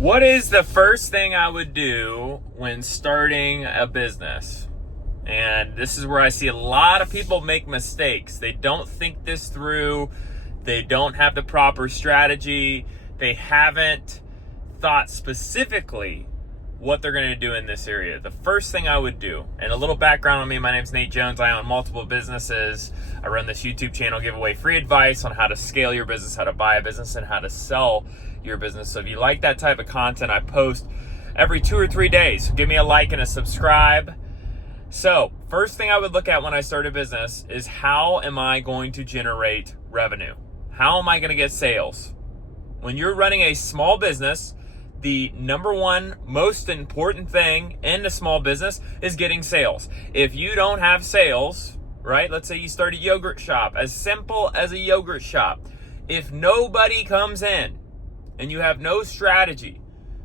What is the first thing I would do when starting a business? And this is where I see a lot of people make mistakes. They don't think this through. They don't have the proper strategy. They haven't thought specifically what they're going to do in this area. The first thing I would do, and a little background on me, my name's Nate Jones. I own multiple businesses. I run this YouTube channel, give away free advice on how to scale your business, how to buy a business, and how to sell your business. So if you like that type of content, I post every 2 or 3 days. So give me a like and a subscribe. So first thing I would look at when I start a business is, how am I going to generate revenue? How am I going to get sales? When you're running a small business, the number one most important thing in a small business is getting sales. If you don't have sales, right? Let's say you start a yogurt shop, as simple as a yogurt shop. If nobody comes in and you have no strategy,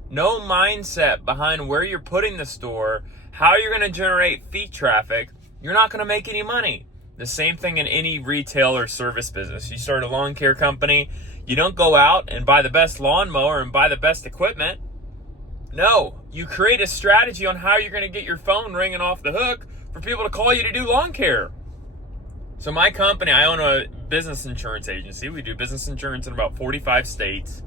no mindset behind where you're putting the store, how you're going to generate feet traffic, you're not going to make any money. The same thing in any retail or service business. You start a lawn care company, you don't go out and buy the best lawnmower and buy the best equipment. No, you create a strategy on how you're going to get your phone ringing off the hook for people to call you to do lawn care. So my company, I own a business insurance agency. We do business insurance in about 45 states.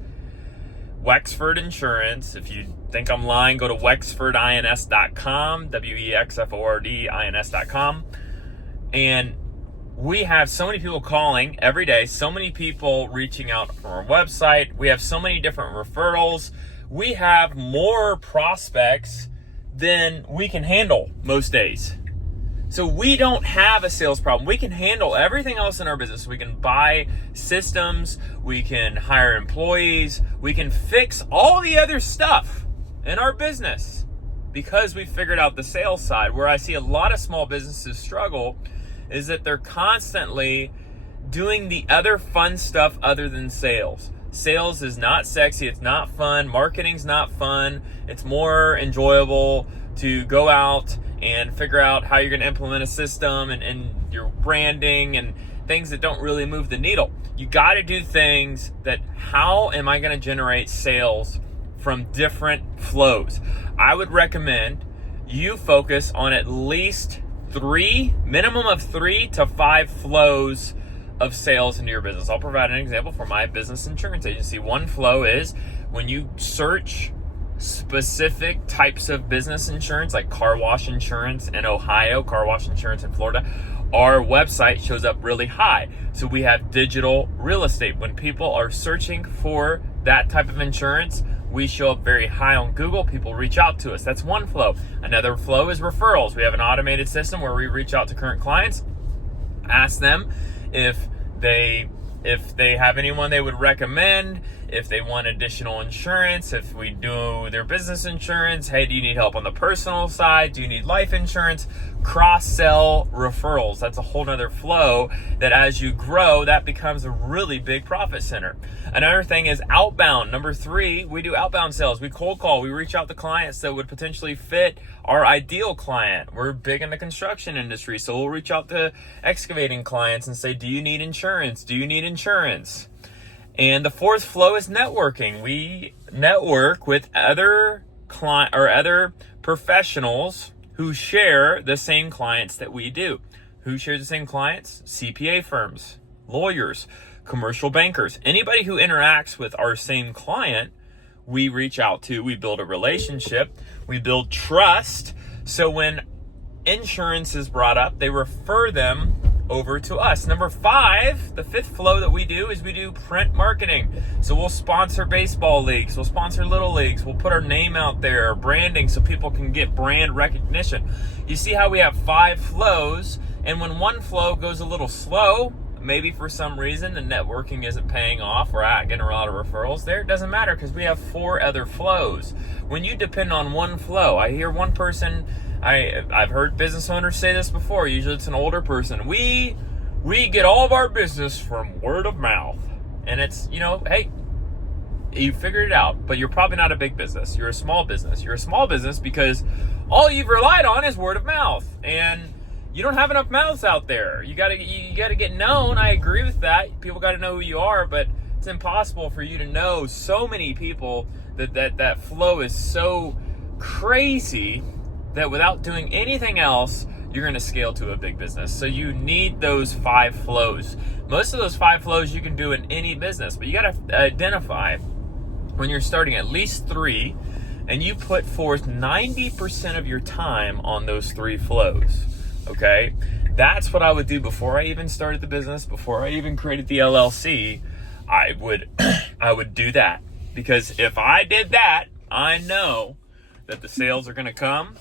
Wexford Insurance. If you think I'm lying, go to wexfordins.com, WEXFORDINS.com. And we have so many people calling every day, so many people reaching out from our website. We have so many different referrals. We have more prospects than we can handle most days. So we don't have a sales problem. We can handle everything else in our business. We can buy systems. We can hire employees. We can fix all the other stuff in our business because we figured out the sales side. Where I see a lot of small businesses struggle is that they're constantly doing the other fun stuff other than sales. Sales is not sexy. It's not fun. Marketing's not fun. It's more enjoyable to go out and figure out how you're going to implement a system and your branding and things that don't really move the needle. You got to do things that, how am I going to generate sales from different flows? I would recommend you focus on at least minimum of 3 to 5 flows of sales into your business. I'll provide an example for my business insurance agency. One flow is when you search specific types of business insurance, like car wash insurance in Ohio, car wash insurance in Florida, our website shows up really high. So we have digital real estate. When people are searching for that type of insurance, we show up very high on Google. People reach out to us. That's one flow. Another flow is referrals. We have an automated system where we reach out to current clients, ask them if they have anyone they would recommend, if they want additional insurance, if we do their business insurance. Hey, do you need help on the personal side? Do you need life insurance? Cross-sell referrals. That's a whole nother flow that as you grow, that becomes a really big profit center. Another thing is outbound. Number 3, we do outbound sales. We cold call. We reach out to clients that would potentially fit our ideal client. We're big in the construction industry, so we'll reach out to excavating clients and say, do you need insurance? Do you need insurance? And the 4th flow is networking. We network with other professionals who share the same clients that we do. Who share the same clients? CPA firms, lawyers, commercial bankers. Anybody who interacts with our same client, we reach out to. We build a relationship. We build trust. So when insurance is brought up, they refer them over to us. Number 5, the 5th flow that we do is we do print marketing. So we'll sponsor baseball leagues. We'll sponsor little leagues. We'll put our name out there, branding, so people can get brand recognition. You see how we have 5 flows, and when one flow goes a little slow, maybe for some reason the networking isn't paying off, or getting a lot of referrals there, it doesn't matter because we have 4 other flows. When you depend on one flow, I hear one person, I've heard business owners say this before, usually it's an older person, we get all of our business from word of mouth. And it's, hey, you figured it out, but you're probably not a big business. You're a small business. You're a small business because all you've relied on is word of mouth. And you don't have enough mouths out there. You gotta get known. I agree with that. People gotta know who you are, but it's impossible for you to know so many people that flow is so crazy that without doing anything else, you're going to scale to a big business. So you need those 5 flows. Most of those 5 flows you can do in any business, but you got to identify when you're starting at least 3, and you put forth 90% of your time on those 3 flows. Okay? That's what I would do before I even started the business, before I even created the LLC. I would do that, because if I did that, I know that the sales are going to come,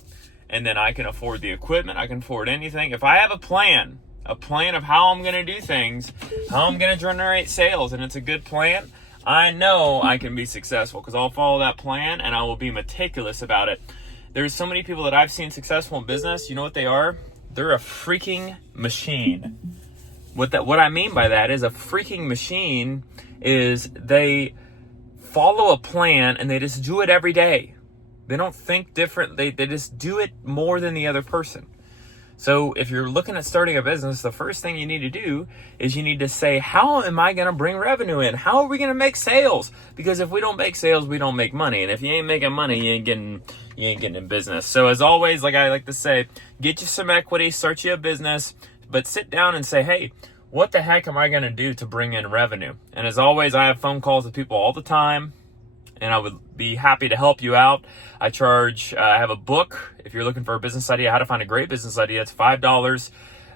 and then I can afford the equipment. I can afford anything. If I have a plan of how I'm going to do things, how I'm going to generate sales, and it's a good plan, I know I can be successful, because I'll follow that plan and I will be meticulous about it. There's so many people that I've seen successful in business. You know what they are? They're a freaking machine. What I mean by that is, a freaking machine is they follow a plan and they just do it every day. They don't think different. They just do it more than the other person. So if you're looking at starting a business, the first thing you need to do is you need to say, how am I going to bring revenue in? How are we going to make sales? Because if we don't make sales, we don't make money. And if you ain't making money, you ain't getting in business. So as always, like I like to say, get you some equity, start you a business, but sit down and say, hey, what the heck am I going to do to bring in revenue? And as always, I have phone calls with people all the time, and I would be happy to help you out. I have a book. If you're looking for a business idea, how to find a great business idea, it's $5.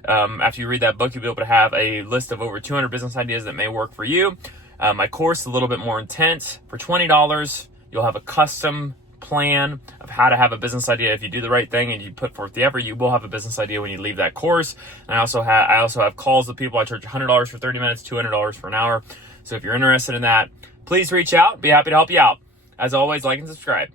After you read that book, you'll be able to have a list of over 200 business ideas that may work for you. My course is a little bit more intense. For $20, you'll have a custom plan of how to have a business idea. If you do the right thing and you put forth the effort, you will have a business idea when you leave that course. And I also have calls with people. I charge $100 for 30 minutes, $200 for an hour. So if you're interested in that, please reach out. Be happy to help you out. As always, like and subscribe.